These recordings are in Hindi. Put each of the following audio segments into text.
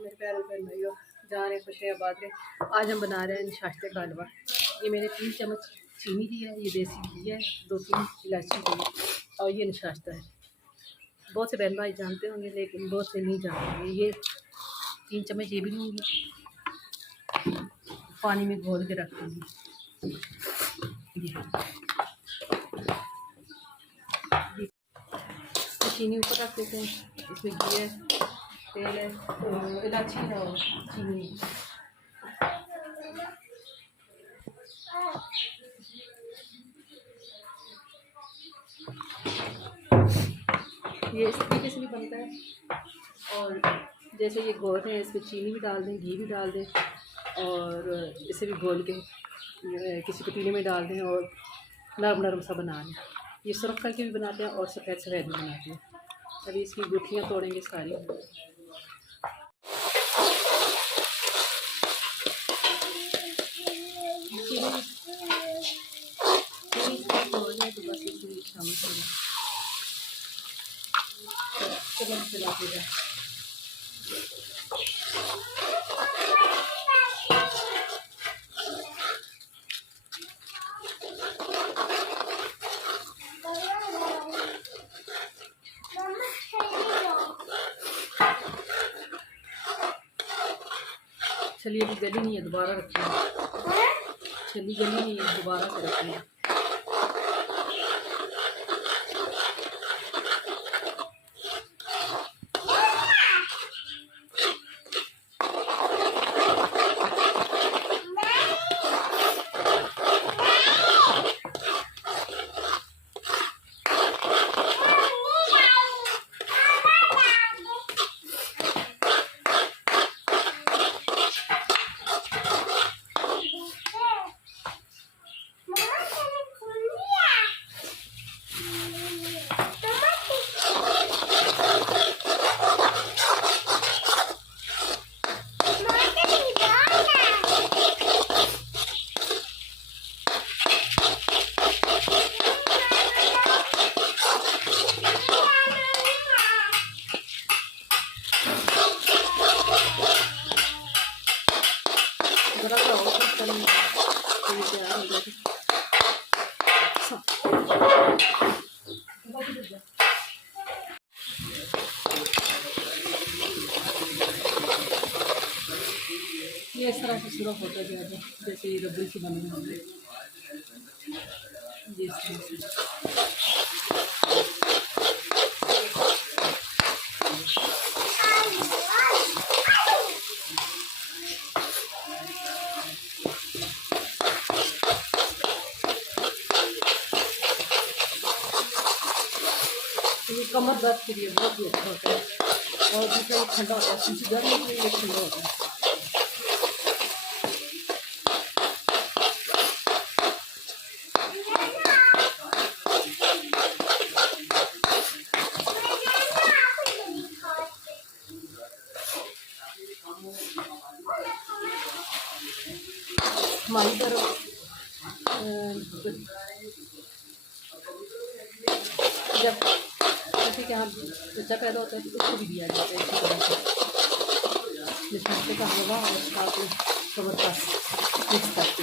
मेरे प्यारे बहन भाइयों, जा रहे खुशियाँ बात रहे। आज हम बना रहे हैं नशाश्ते का हलवा। ये मैंने 3 चम्मच चीनी ली है, ये देसी घी है, 2-3 इलायची ली है और ये नशाश्ता है। बहुत से बहन भाई जानते होंगे लेकिन बहुत से नहीं जानते होंगे। ये 3 चम्मच ये भी लूँगी, पानी में घोल के रख दूँगी। चीनी ऊपर रख देते हैं, इसमें घी है, तेल है, इलायची है और चीनी। ये इस तरीके से भी बनता है। और जैसे ये घोल है, इसमें चीनी भी डाल दें, घी भी डाल दें और इसे भी घोल के किसी पतीले में डाल दें और नरम नरम सा बना लें। ये सुरख करके भी बनाते हैं और सफ़ेद सफ़ेद भी बनाते हैं। अभी इसकी गुठलियाँ तोड़ेंगे सारी। तो बस इसमें शामिल करें, चलाते जाए। चलिए अभी गली नहीं है, दोबारा रखेंगे। चलिए गली नहीं है, दोबारा से रखेंगे। जरा सा और कट करेंगे तो ये तैयार हो जाएगी। ये इस तरह से सिरप होता जाएगा, जैसे ये रबड़ी की बनी होगी। ये इस तरह से ये कमर दर्द के लिए बहुत ही अच्छा होता है और दूसरा ये ठंडा होता है, क्योंकि गर्मी के लिए ठंडा होता है। हमारी तरफ जब जैसे कि यहाँ बच्चा पैदा होता है तो उसको भी दिया जाता है इसी तरह से नशाश्ते का हलवा और साथ में ज़बरदस्त मिक्स करके।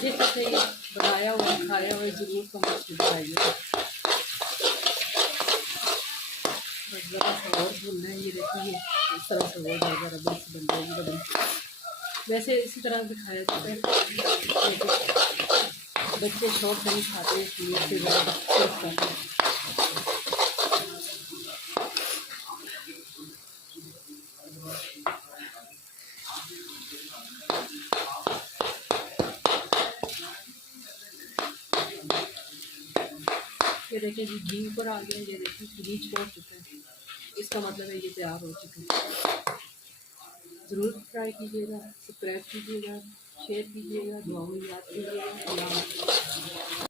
जिस तरह से ये बनाया हुआ खाया हुआ ज़रूर कमेंट्स में बताइए। बस ज़रा सा और भूनना है। ये देखिए इस तरह से हो जाएगा, रबड़ से बन जाएगी रबड़ी। वैसे इसी तरह भी खाया जाता है, बच्चे शौक से नहीं खाते इसलिए इससे ज़्यादा टेस्ट आता है। ये देखिए जी घी ऊपर आ गया, ये देखिए घी छोड़ चुका है, इसका मतलब है ये तैयार हो चुका है। ज़रूर ट्राई कीजिएगा, सब्सक्राइब कीजिएगा, शेयर कीजिएगा, दुआओं में याद कीजिएगा।